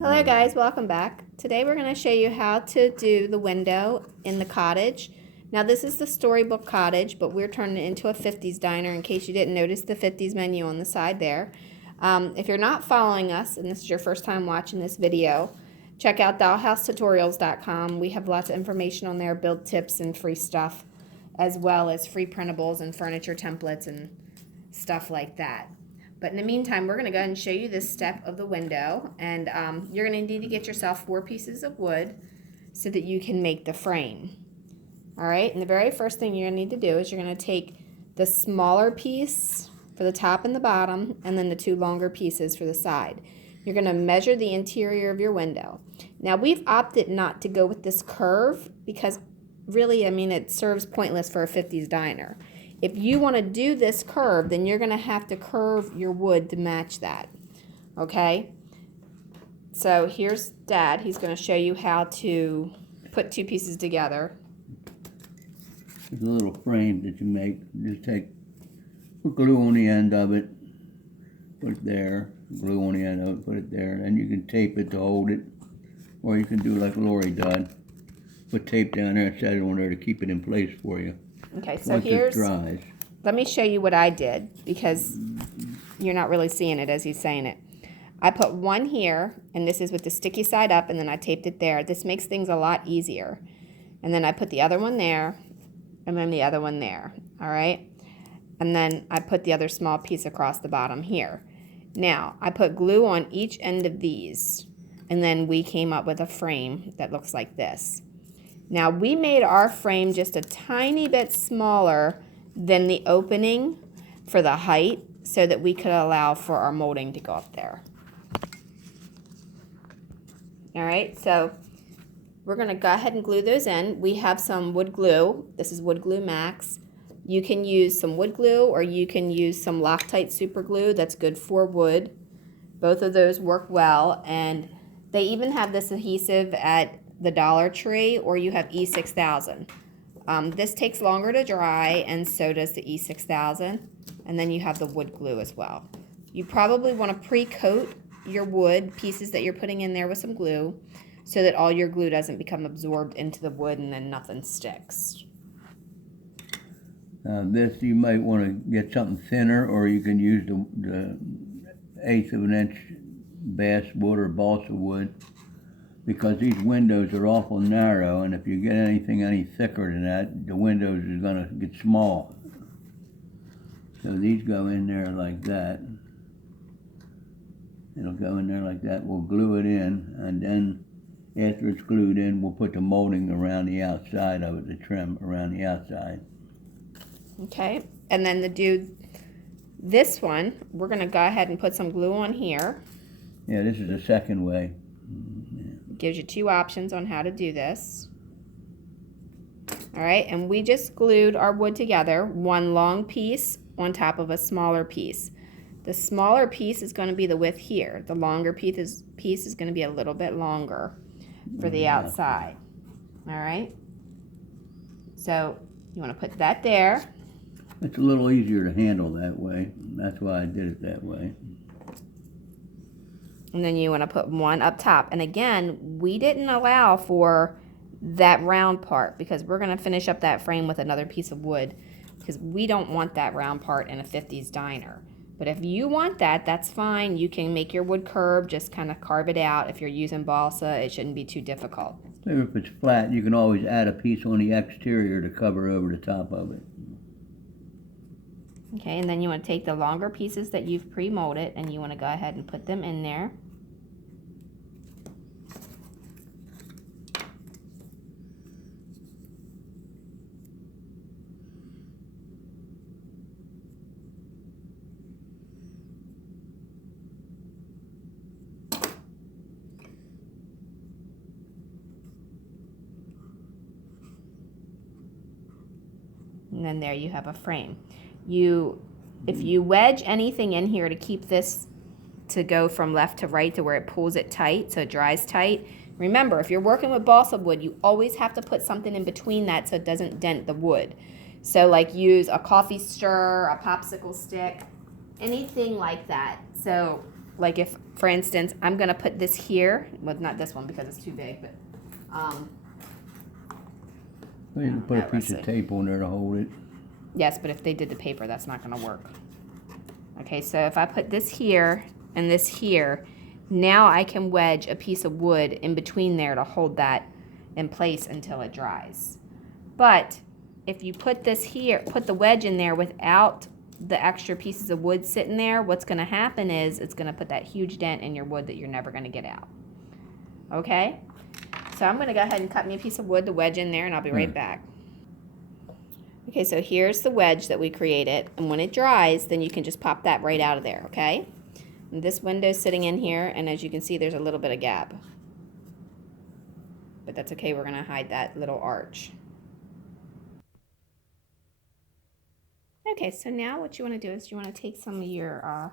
Hello guys, welcome back. Today we're going to show you how to do the window in the cottage. Now this is the Storybook Cottage, but we're turning it into a 50's diner in case you didn't notice the 50's menu on the side there. If you're not following us and this is your first time watching this video, check out dollhousetutorials.com. We have lots of information on there, build tips and free stuff, as well as free printables and furniture templates and stuff like that. But in the meantime, we're going to go ahead and show you this step of the window, and you're going to need to get yourself 4 pieces of wood so that you can make the frame. All right, and the very first thing you're going to need to do is you're going to take the smaller piece for the top and the bottom, and then the 2 longer pieces for the side. You're going to measure the interior of your window. Now, we've opted not to go with this curve because really, I mean, it serves pointless for a 50's diner. If you want to do this curve, then you're going to have to curve your wood to match that, okay? So here's Dad. He's going to show you how to put 2 pieces together. There's a little frame that you make. Just put glue on the end of it, put it there, glue on the end of it, put it there, and you can tape it to hold it, or you can do like Lori did. Put tape down there and set it on there to keep it in place for you. Okay, so once here's, it dries. Let me show you what I did because you're not really seeing it as he's saying it. I put one here, and this is with the sticky side up, and then I taped it there. This makes things a lot easier. And then I put the other one there, and then the other one there, all right? And then I put the other small piece across the bottom here. Now, I put glue on each end of these, and then we came up with a frame that looks like this. Now, we made our frame just a tiny bit smaller than the opening for the height so that we could allow for our molding to go up there. All right, so we're going to go ahead and glue those in. We have some wood glue. This is Wood Glue Max. You can use some wood glue or you can use some Loctite super glue that's good for wood. Both of those work well, and they even have this adhesive at the Dollar Tree, or you have E6000. This takes longer to dry, and so does the E6000. And then you have the wood glue as well. You probably want to pre-coat your wood pieces that you're putting in there with some glue so that all your glue doesn't become absorbed into the wood and then nothing sticks. This you might want to get something thinner, or you can use the 1/8 of an inch basswood or balsa wood, because these windows are awful narrow, and if you get anything any thicker than that, the windows is going to get small. So these go in there like that. It'll go in there like that. We'll glue it in, and then after it's glued in, we'll put the molding around the outside of it, the trim around the outside. Okay, and then to do this one, we're going to go ahead and put some glue on here. Yeah, this is the second way. Gives you 2 options on how to do this. All right, and we just glued our wood together, one long piece on top of a smaller piece. The smaller piece is going to be the width here. The longer piece is going to be a little bit longer for the outside. All right, so you want to put that there. It's a little easier to handle that way. That's why I did it that way. And then you want to put one up top. And again, we didn't allow for that round part because we're going to finish up that frame with another piece of wood because we don't want that round part in a 50's diner. But if you want that, that's fine. You can make your wood curve, just kind of carve it out. If you're using balsa, it shouldn't be too difficult. Maybe if it's flat, you can always add a piece on the exterior to cover over the top of it. Okay, and then you want to take the longer pieces that you've pre-molded and you want to go ahead and put them in there. And then there you have a frame. If you wedge anything in here to keep this to go from left to right to where it pulls it tight, so it dries tight, remember, if you're working with balsa wood, you always have to put something in between that so it doesn't dent the wood. So like use a coffee stir, a popsicle stick, anything like that. So like if for instance, I'm going to put this here. Well, not this one because it's too big, but Well, you can put a piece of tape on there to hold it. yes, but if they did the paper, that's not going to work. Okay, so if I put this here and this here, now I can wedge a piece of wood in between there to hold that in place until it dries. But if you put this here, put the wedge in there without the extra pieces of wood sitting there, what's going to happen is it's going to put that huge dent in your wood that you're never going to get out. Okay? So I'm going to go ahead and cut me a piece of wood to wedge in there, and I'll be right back. Okay, so here's the wedge that we created, and when it dries, then you can just pop that right out of there, okay? And this window's sitting in here, and as you can see, there's a little bit of gap. But that's okay, we're going to hide that little arch. Okay, so now what you want to do is you want to take some of your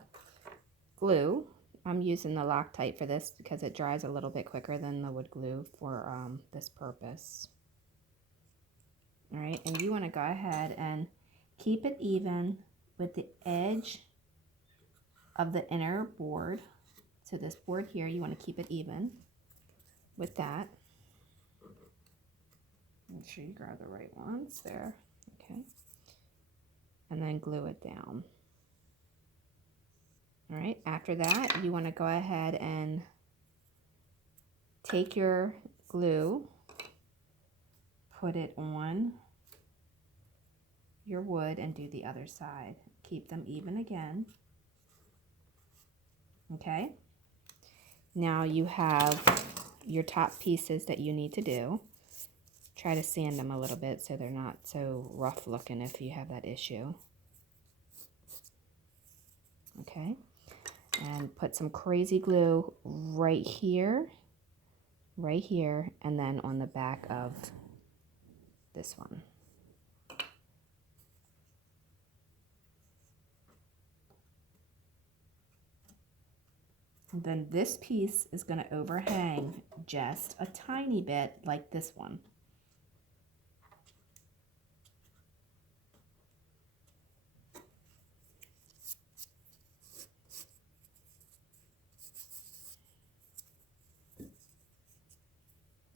glue. I'm using the Loctite for this because it dries a little bit quicker than the wood glue for this purpose. All right, and you want to go ahead and keep it even with the edge of the inner board. So this board here, you want to keep it even with that. Make sure you grab the right ones there. Okay. And then glue it down. All right, after that, you want to go ahead and take your glue, put it on your wood, and do the other side. Keep them even again. Okay. Now you have your top pieces that you need to do. Try to sand them a little bit so they're not so rough looking if you have that issue. Okay. And put some crazy glue right here, and then on the back of this one. And then this piece is going to overhang just a tiny bit like this one.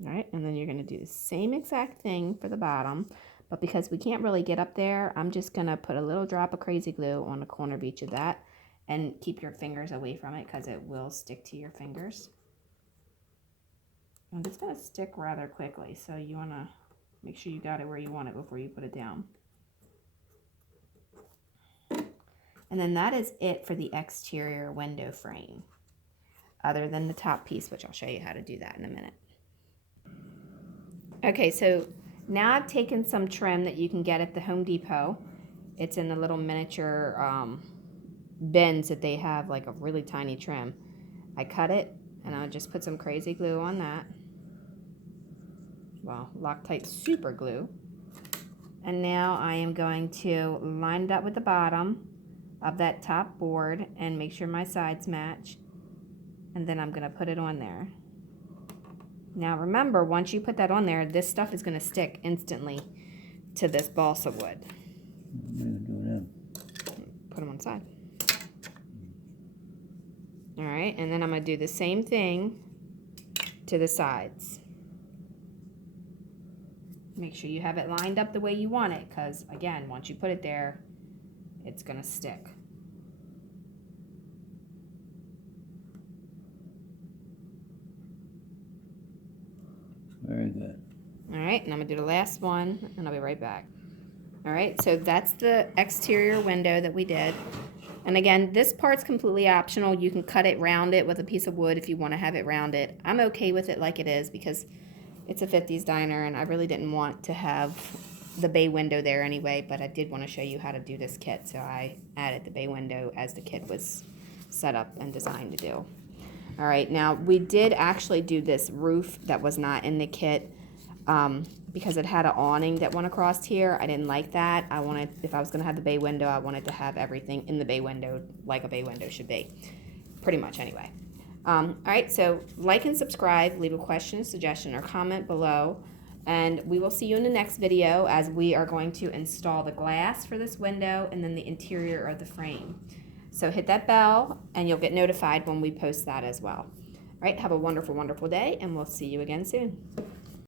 All right, and then you're going to do the same exact thing for the bottom, but because we can't really get up there, I'm just going to put a little drop of crazy glue on the corner of each of that, and keep your fingers away from it because it will stick to your fingers. And it's going to stick rather quickly, so you want to make sure you got it where you want it before you put it down. And then that is it for the exterior window frame, other than the top piece, which I'll show you how to do that in a minute. Okay, so now I've taken some trim that you can get at the Home Depot. It's in the little miniature bins that they have, like a really tiny trim. I cut it, and I'll just put some crazy glue on that. Well, Loctite super glue. And now I am going to line it up with the bottom of that top board and make sure my sides match. And then I'm going to put it on there. Now remember, once you put that on there, this stuff is going to stick instantly to this balsa wood. Put them on the side. All right, and then I'm going to do the same thing to the sides. Make sure you have it lined up the way you want it, because again, once you put it there, it's going to stick. Very good. All right, and I'm going to do the last one, and I'll be right back. All right, so that's the exterior window that we did. And again, this part's completely optional. You can cut it, round it with a piece of wood if you want to have it rounded. I'm okay with it like it is because it's a 50's diner, and I really didn't want to have the bay window there anyway, but I did want to show you how to do this kit, so I added the bay window as the kit was set up and designed to do. All right, now we did actually do this roof that was not in the kit because it had an awning that went across here. I didn't like that. I wanted, if I was going to have the bay window, I wanted to have everything in the bay window like a bay window should be, pretty much anyway. All right, so like and subscribe, leave a question, suggestion, or comment below, and we will see you in the next video as we are going to install the glass for this window and then the interior of the frame. So hit that bell and you'll get notified when we post that as well. All right, have a wonderful, wonderful day, and we'll see you again soon.